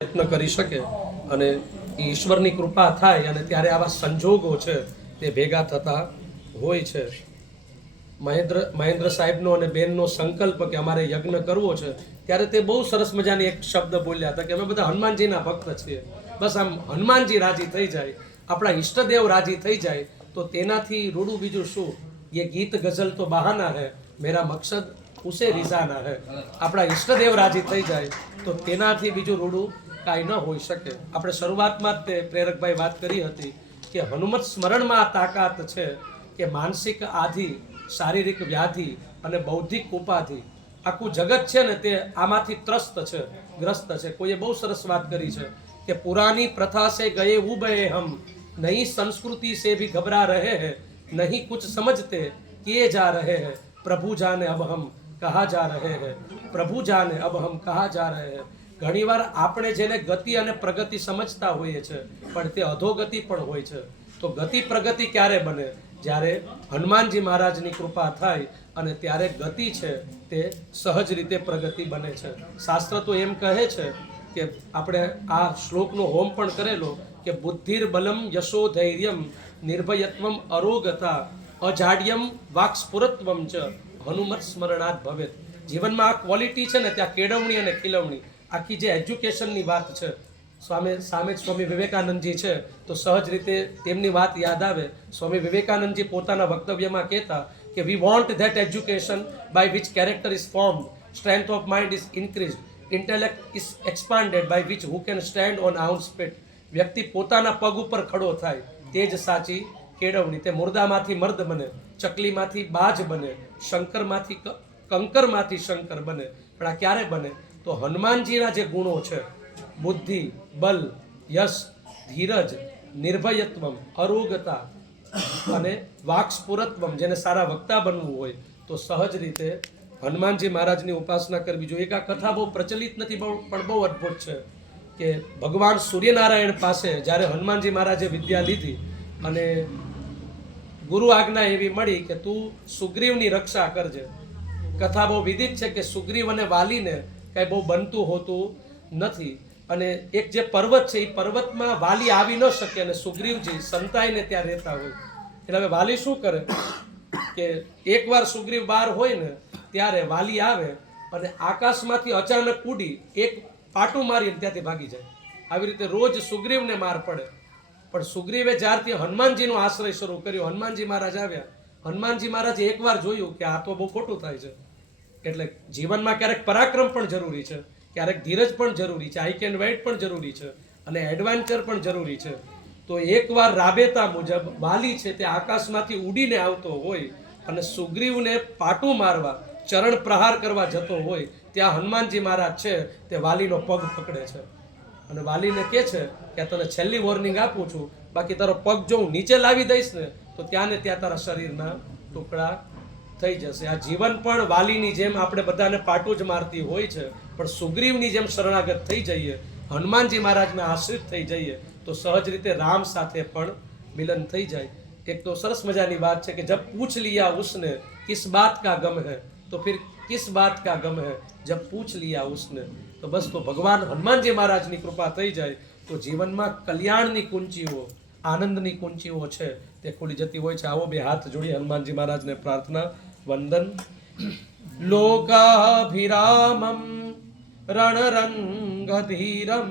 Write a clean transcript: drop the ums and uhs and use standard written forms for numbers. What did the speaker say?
પ્રયત્ન કરી શકે અને ઈશ્વરની કૃપા થાય અને ત્યારે આવા સંજોગો છે તે ભેગા થતા હોય છે. મહેન્દ્ર સાહેબનો અને બેનનો સંકલ્પ કે અમારે યજ્ઞ કરવો છે ત્યારે તે બહુ સરસ મજાની એક શબ્દ બોલ્યા હતા કે અમે બધા હનુમાનજીના ભક્ત છીએ. બસ આમ હનુમાનજી રાજી થઈ જાય, આપણા ઈષ્ટદેવ રાજી થઈ જાય તો તેનાથી રૂડું બીજું શું. ये गीत गजल तो बहाना है, मेरा मकसद उसे रिझाना है. આપણા ઈષ્ટદેવ રાજી થઈ જાય તો તેનાથી બીજું રૂડું કાંઈ ન હોઈ શકે. આપણે શરૂઆતમાં જ તે પ્રેરકભાઈ વાત કરી હતી કે હનુમત સ્મરણમાં આ તાકાત છે કે માનસિક આધિ, શારીરિક વ્યાધિ અને બૌદ્ધિક ઉપાધિ આખું જગત છે ને તે આમાંથી ત્રસ્ત છે, ગ્રસ્ત છે. કોઈએ બહુ સરસ વાત કરી છે કે પુરાની પ્રથા સે ગયે ઉબે હમ, નઈ સંસ્કૃતિ સે ભી ઘબરા રહે હૈ, नहीं कुछ समझते किए जा रहे हैं, प्रभु जाने अब हम कहाँ जा रहे हैं, प्रभु जाने अब हम कहाँ जा रहे हैं. ઘણીવાર આપણે જેને ગતિ અને પ્રગતિ સમજતા હોઈએ છીએ પણ તે અધોગતિ પણ હોય છે. તો ગતિ પ્રગતિ ક્યારે બને? જ્યારે હનુમાનજી મહારાજની કૃપા થાય અને ત્યારે ગતિ છે તે સહજ રીતે પ્રગતિ બને છે. શાસ્ત્ર તો એમ કહે છે કે આપણે આ શ્લોકનો હોમ પણ કરેલો કે બુદ્ધિર બલમ યશો ધૈર્યમ નિર્ભયત્વમ અરોગતા અજાડ્યમ વાક્સ્ફુરત્વમ ચ હનુમત સ્મરણાત ભવેત. જીવનમાં આ ક્વોલિટી છે ને ત્યાં કેળવણી અને ખીલવણી આખી જે એજ્યુકેશનની વાત છે. સામે સ્વામી વિવેકાનંદજી છે તો સહજ રીતે તેમની વાત યાદ આવે. સ્વામી વિવેકાનંદજી પોતાના વક્તવ્યમાં કહેતા કે we want that education by which character is formed, strength of mind is increased, intellect is expanded by which who can stand on owns feet. વ્યક્તિ પોતાના પગ ઉપર ખડો થાય તે જ સાચી કેળવણી. તે મુર્દામાંથી મર્દ બને, ચકલીમાંથી બાજ બને, શંકરમાંથી કંકરમાંથી શંકર બને. પણ આ ક્યારે બને? તો હનુમાનજીના જે ગુણો છે બુદ્ધિ, બલ, યશ, ધીરજ, નિર્ભયત્વમ, અરોગતા અને વાક્સ્ફુરત્વમ, જેને સારા વક્તા બનવું હોય તો સહજ રીતે હનુમાનજી મહારાજની ઉપાસના કરવી જોઈએ. એક આ કથા બહુ પ્રચલિત નથી પણ બહુ અદ્ભુત છે કે ભગવાન સૂર્યનારાયણ પાસે જ્યારે હનુમાનજી મહારાજે વિદ્યા લીધી અને ગુરુ આજ્ઞા એવી મળી કે તું સુગ્રીવની રક્ષા કરજે. કથા બહુ વિદિત છે કે સુગ્રીવ અને વાલીને કાંઈ બહુ બનતું હોતું નથી અને એક જે પર્વત છે એ પર્વતમાં વાલી આવી ન શકે અને સુગ્રીવજી સંતાઈને ત્યાં રહેતા હોય. એટલે હવે વાલી શું કરે કે એકવાર સુગ્રીવ બહાર હોય ને ત્યારે વાલી આવે અને આકાશમાંથી અચાનક ઉડી એક પાટું મારીને ત્યાંથી ભાગી જાય. આવી રીતે રોજ સુગ્રીવને માર પડે. પણ સુગ્રીવે જ્યારથી હનુમાનજીનો આશ્રય શરૂ કર્યો, હનુમાનજી મહારાજ આવ્યા, હનુમાનજી મહારાજે એકવાર જોયું કે આ તો બહુ ખોટું થાય છે. એટલે જીવનમાં ક્યારેક પરાક્રમ પણ જરૂરી છે, ક્યારેક ધીરજ પણ જરૂરી છે, આઈ કેન વેઇટ પણ જરૂરી છે અને એડવેન્ચર પણ જરૂરી છે. તો એકવાર રાબેતા મુજબ વાલી છે તે આકાશમાંથી ઉડીને આવતો હોય અને સુગ્રીવને પાટું મારવા, ચરણ પ્રહાર કરવા જતો હોય ત્યાં હનુમાનજી મહારાજ છે તે વાલીનો પગ પકડે છે અને વાલીને કહે છે કે તને છેલ્લી વોર્નિંગ આપું છું, બાકી તારો પગ જો હું નીચે લાવી દઈશ ને તો ત્યાં ને ત્યાં તારા શરીરના ટુકડા થઈ જશે. આ જીવન પણ વાલીની જેમ આપણે બધાને પાટું જ મારતી હોય છે પણ સુગ્રીવની જેમ શરણાગત થઈ જઈએ, હનુમાનજી મહારાજના આશ્રિત થઈ જઈએ તો સહજ રીતે રામ સાથે પણ મિલન થઈ જાય. એક તો સરસ મજાની વાત છે કે જબ પૂછ लिया उसने किस बात का गम है तो फिर किस बात का गम है जब पूछ लिया उसने. તો બસ તો ભગવાન હનુમાનજી મહારાજની કૃપા થઈ જાય તો જીવનમાં કલ્યાણની કુંચીઓ, આનંદની કુંચીઓ છે તે ખુલી જતી હોય છે. આવો બે હાથ જોડી હનુમાનજી મહારાજને પ્રાર્થના, વંદન. લોકાભિરામમ રણરંગધીરમ